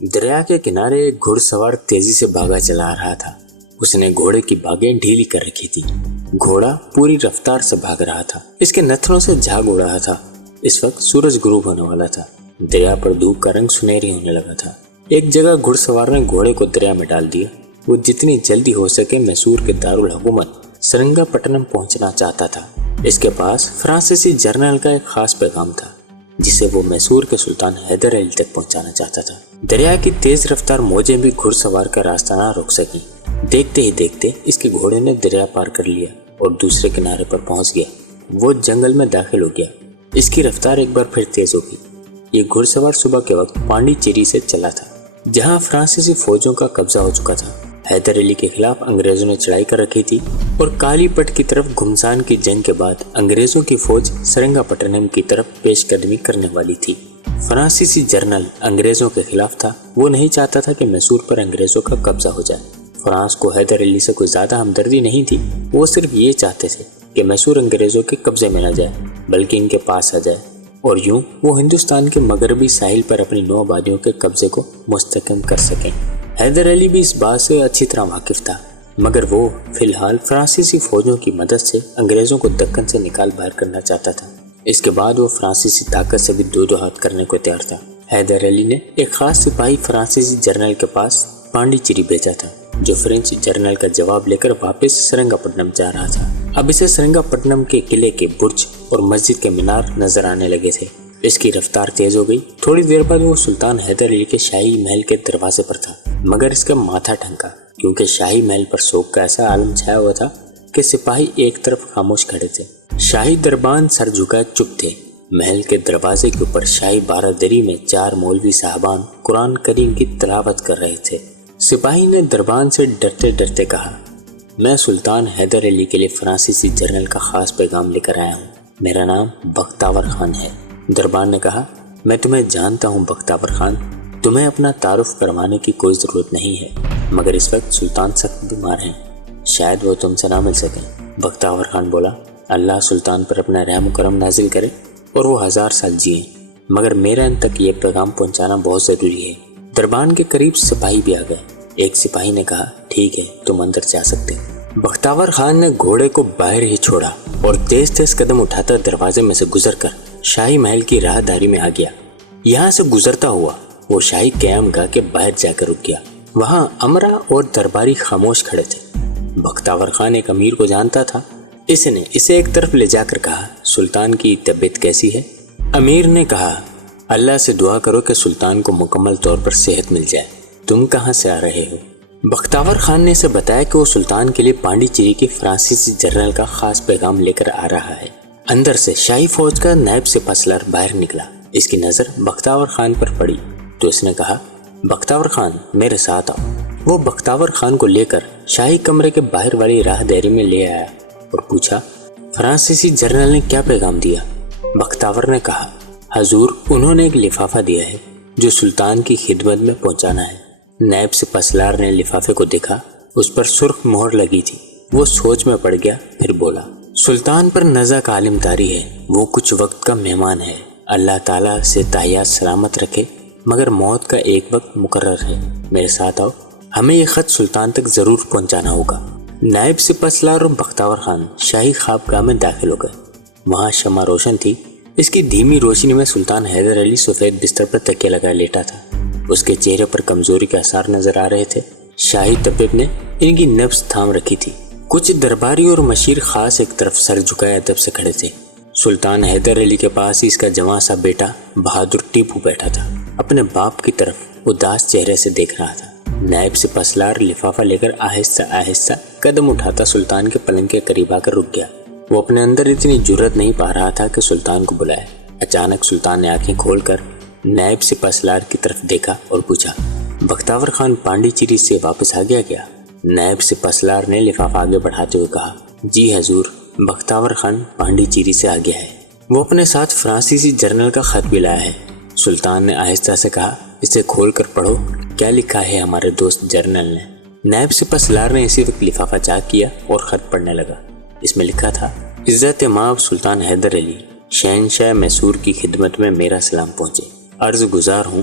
دریا کے کنارے ایک گھڑ سوار تیزی سے بھاگا چلا رہا تھا۔ اس نے گھوڑے کی باگیں ڈھیلی کر رکھی تھی۔ گھوڑا پوری رفتار سے بھاگ رہا تھا، اس کے نتھنوں سے جھاگ اڑ رہا تھا۔ اس وقت سورج غروب ہونے والا تھا۔ دریا پر دھوپ کا رنگ سنہری ہونے لگا تھا۔ ایک جگہ گھڑ سوار نے گھوڑے کو دریا میں ڈال دیا۔ وہ جتنی جلدی ہو سکے میسور کے دارالحکومت سرنگا پٹنم پہنچنا چاہتا تھا۔ اس کے پاس فرانسیسی جرنل کا ایک خاص پیغام تھا جسے وہ میسور کے سلطان حیدر علی تک پہنچانا چاہتا تھا۔ دریا کی تیز رفتار موجیں بھی گھڑ سوار کا راستہ نہ روک سکی۔ دیکھتے ہی دیکھتے اس کے گھوڑے نے دریا پار کر لیا اور دوسرے کنارے پر پہنچ گیا۔ وہ جنگل میں داخل ہو گیا۔ اس کی رفتار ایک بار پھر تیز ہو گئی۔ یہ گھڑ سوار صبح کے وقت پانڈی چیری سے چلا تھا جہاں فرانسیسی فوجوں کا قبضہ ہو چکا تھا۔ حیدر علی کے خلاف انگریزوں نے چڑھائی کر رکھی تھی اور کالی پٹ کی طرف گھمسان کی جنگ کے بعد انگریزوں کی فوج سرنگا پٹنم کی طرف پیش قدمی کرنے والی تھی۔ فرانسیسی جرنل انگریزوں کے خلاف تھا۔ وہ نہیں چاہتا تھا کہ میسور پر انگریزوں کا قبضہ ہو جائے۔ فرانس کو حیدر علی سے کوئی زیادہ ہمدردی نہیں تھی۔ وہ صرف یہ چاہتے تھے کہ میسور انگریزوں کے قبضے میں نہ جائے بلکہ ان کے پاس آ جائے، اور یوں وہ ہندوستان کے مغربی ساحل پر اپنی 9 آبادیوں کے قبضے کو مستحکم کر سکیں۔ حیدر علی بھی اس بات سے اچھی طرح واقف تھا، مگر وہ فی الحال فرانسیسی فوجوں کی مدد سے انگریزوں کو دکن سے نکال باہر کرنا چاہتا تھا۔ اس کے بعد وہ فرانسیسی طاقت سے بھی دو ہاتھ کرنے کو تیار تھا۔ حیدر علی نے ایک خاص سپاہی فرانسیسی جرنل کے پاس پانڈی چیری بھیجا تھا جو فرینچ جرنل کا جواب لے کر واپس سرنگا پٹنم جا رہا تھا۔ اب اسے سرنگا پٹنم کے قلعے کے برج اور مسجد کے مینار نظر آنے لگے تھے۔ اس کی رفتار تیز ہو گئی۔ تھوڑی دیر بعد وہ سلطان حیدر علی کے شاہی محل کے دروازے پر تھا، مگر اس کا ماتھا ٹھنکا کیونکہ شاہی محل پر سوگ کا ایسا عالم چھایا ہوا تھا کہ سپاہی ایک طرف خاموش کھڑے تھے۔ شاہی دربان سر جھکائے چپ تھے۔ محل کے دروازے کے اوپر شاہی بارادری میں 4 مولوی صاحبان قرآن کریم کی تلاوت کر رہے تھے۔ سپاہی نے دربان سے ڈرتے ڈرتے کہا، میں سلطان حیدر علی کے لیے فرانسیسی جرنل کا خاص پیغام لے کر آیا ہوں۔ میرا نام بختاور خان ہے۔ دربان نے کہا، میں تمہیں جانتا ہوں بختاور خان، تمہیں اپنا تعارف کروانے کی کوئی ضرورت نہیں ہے، مگر اس وقت سلطان سخت بیمار ہیں، شاید وہ تم سے نہ مل سکیں۔ بختاور خان بولا، اللہ سلطان پر اپنا رحم و کرم نازل کرے اور وہ 1000 سال جئیں، مگر میرے ان تک یہ پیغام پہنچانا بہت ضروری ہے۔ دربان کے قریب سپاہی بھی آ گئے۔ ایک سپاہی نے کہا، ٹھیک ہے، تم اندر جا سکتے۔ بختاور خان نے گھوڑے کو باہر ہی چھوڑا اور تیز تیز قدم اٹھاتا دروازے میں سے گزر کر شاہی محل کی راہداری میں آ گیا۔ یہاں سے گزرتا ہوا وہ شاہی قیام گاہ کے باہر جا کر رک گیا۔ وہاں امرا اور درباری خاموش کھڑے تھے۔ بختاور خان ایک امیر کو جانتا تھا۔ اس نے اسے ایک طرف لے جا کر کہا، سلطان کی طبیعت کیسی ہے؟ امیر نے کہا، اللہ سے دعا کرو کہ سلطان کو مکمل طور پر صحت مل جائے۔ تم کہاں سے آ رہے ہو؟ بختاور خان نے اسے بتایا کہ وہ سلطان کے لیے پانڈی چیری کی فرانسیسی جرنل کا خاص پیغام لے کر آ رہا ہے۔ اندر سے شاہی فوج کا نائب سپہ سالار باہر نکلا۔ اس کی نظر بختاور خان پر پڑی تو اس نے کہا، بختاور خان میرے ساتھ آؤ۔ وہ بختاور خان کو لے کر شاہی کمرے کے باہر والی راہ دہری میں لے آیا اور پوچھا، فرانسیسی جرنل نے کیا پیغام دیا؟ بختاور نے کہا، حضور انہوں نے ایک لفافہ دیا ہے جو سلطان کی خدمت میں پہنچانا ہے۔ نائب سپہ سالار نے لفافے کو دیکھا، اس پر سرخ مہر لگی تھی۔ وہ سوچ میں پڑ گیا، پھر بولا، سلطان پر نزا کا عالم طاری ہے، وہ کچھ وقت کا مہمان ہے، اللہ تعالیٰ سے تحیات سلامت رکھے، مگر موت کا ایک وقت مقرر ہے، میرے ساتھ آؤ، ہمیں یہ خط سلطان تک ضرور پہنچانا ہوگا۔ نائب سپہ سالار اور بختاور خان شاہی خوابگاہ میں داخل ہو گئے۔ وہاں شمع روشن تھی۔ اس کی دھیمی روشنی میں سلطان حیدر علی سفید بستر پر تکیہ لگائے لیٹا تھا۔ اس کے چہرے پر کمزوری کے آثار نظر آ رہے تھے۔ شاہی طبیب نے ان کی نبض تھام رکھی تھی۔ کچھ درباری اور مشیر خاص ایک طرف سر جھکائے ادب سے کھڑے تھے۔ سلطان حیدر علی کے پاس اس کا جوان سا بیٹا بہادر ٹیپو بیٹھا تھا، اپنے باپ کی طرف اداس چہرے سے دیکھ رہا تھا۔ نائب سپہ سالار لفافہ لے کر آہستہ آہستہ قدم اٹھاتا سلطان کے پلنگ کے قریب آ کر رک گیا۔ وہ اپنے اندر اتنی جرأت نہیں پا رہا تھا کہ سلطان کو بلائے۔ اچانک سلطان نے آنکھیں کھول کر نائب سپہ سالار کی طرف دیکھا اور پوچھا، بختاور خان پانڈی چیری سے واپس آ گیا کیا؟ نائب سپہ سالار نے لفافہ آگے بڑھاتے ہوئے کہا، جی حضور، بختاور خان پانڈی چیری سے آ گیا ہے، وہ اپنے ساتھ فرانسیسی جرنل کا خط بھی لایا ہے۔ سلطان نے آہستہ سے کہا، اسے کھول کر پڑھو، کیا لکھا ہے ہمارے دوست جرنل نے؟ نائب سپہ سالار نے اسی وقت لفافہ چاک کیا اور خط پڑھنے لگا۔ اس میں لکھا تھا، عزت مآب سلطان حیدر علی، شہنشاہ میسور کی خدمت میں میرا سلام پہنچے۔ عرض گزار ہوں